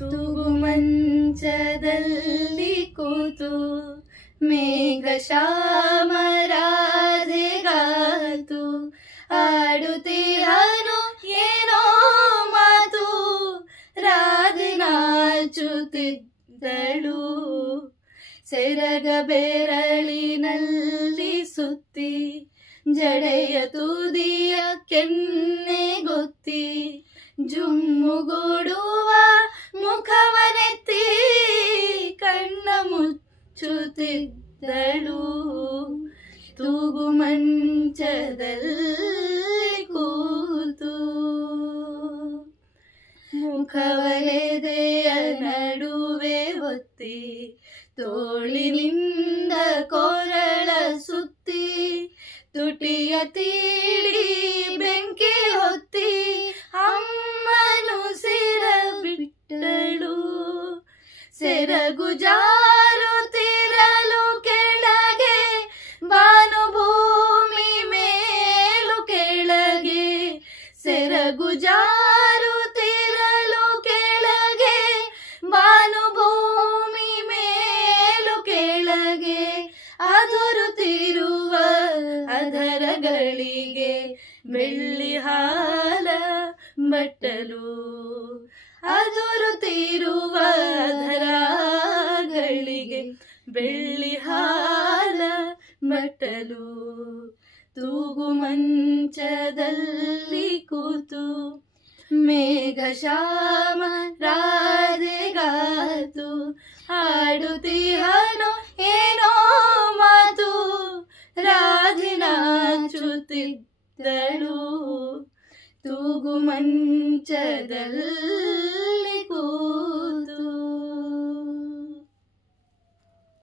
ತೂಗು ಮಂಚದಲ್ಲಿ ಕೂತು ಮೇಘ ಶ್ಯಾಮ ರಾಧೆಗಾತು ಆಡುತ್ತಿಹನು ಏನೋ ಮಾತು ರಾಧೆ ನಾಚುತ್ತಿದ್ದಳು ಸೆರಗ ಬೆರಳಿನಲ್ಲಿ ಸುತ್ತಿ ಜಡೆಯ ತುದಿಯ ಕೆನ್ನೆ ಗೊತ್ತಿ ಜುಮ್ಮುಗೂಡುವ ಮುಖವನೆತ್ತಿ ಕಣ್ಣ ಮುಚ್ಚುತ್ತಿದ್ದಳು ತೂಗು ಮಂಚದಲ್ಲಿ ಕೂತು ಮುಖವಲೆದೆಯ ನಡುವೆ ಒತ್ತಿ ತೋಳಿನಿಂದ ಕೊರಳ ಸುತ್ತಿ ತುಟಿಯ ತೀಡಿ ಬೆಂಕಿ ಹೊತ್ತಿ ಅಮ್ಮನು ಸಿರ ಬಿಟ್ಟಳು ಸೆರಗು ಜಾರುತ್ತಿರಲು ಕೆಳಗೆ ಭಾನುಭೂಮಿ ಮೇಲು ಕೆಳಗೆ ಸೆರಗು ಜಾರುತ್ತಿರಲು ಕೆಳಗೆ ಭಾನುಭೂಮಿ ಮೇಲು ಕೆಳಗೆ ಅದುರುತ್ತಿರುವ ಅದರಗಳಿಗೆ ಬೆಳ್ಳಿ ಹಾಲ ಬಟ್ಟಲು ಅದುರುತ್ತಿರುವ ಅದರಗಳಿಗೆ ಬೆಳ್ಳಿ ಹಾಲ ಬಟ್ಟಲು ತೂಗು ಮಂಚದಲ್ಲಿ ಕೂತು ಮೇಘ ಶ್ಯಾಮ ರಾಧೆಗಾತು ಹಾಡುತ್ತಿಹನು ಏನೋ ಮಾತು ರಾಧೆ ನಾಚುತ್ತಿದ್ದಳು ತೂಗು ಮಂಚದಲ್ಲಿ